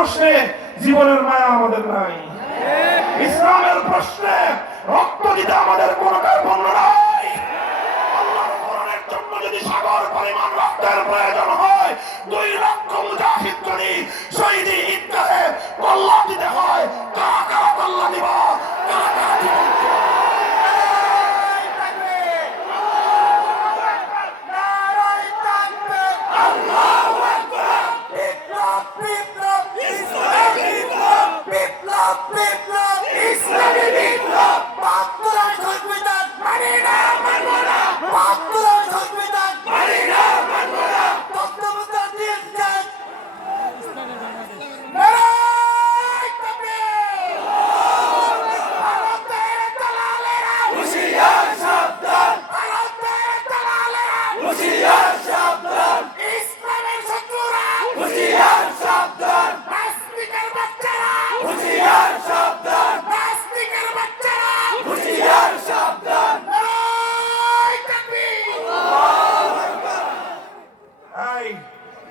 প্রশ্নে জীবনের মায়া আমাদের নাই। ইসলামের প্রশ্নে রক্ত দিতে আমাদের কোনো কার্পণ্য নাই। যদি সাগর পরিমাণ রক্তের প্রয়োজন হয়, দুই লক্ষ মুজাহিদ যদি শহীদি ঈদগাহে কল্লা দিতে হয়, কারা কারা কল্লা দিব? কারা কারা জীবন দিব?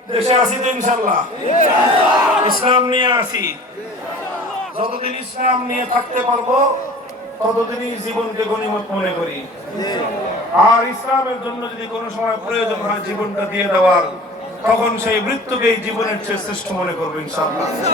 দেশে তো ইনশাল্লাহ ইসলাম নিয়ে আসি যতদিন ইসলাম নিয়ে থাকতে পারব ততদিনই জীবনকে গণিমত মনে করি। আর ইসলামের জন্য যদি কোনো সময় প্রয়োজন হয় জীবনটা দিয়ে দেওয়ার, তখন সেই মৃত্যুকেই জীবনের চেয়ে শ্রেষ্ঠ মনে করব ইনশাআল্লাহ।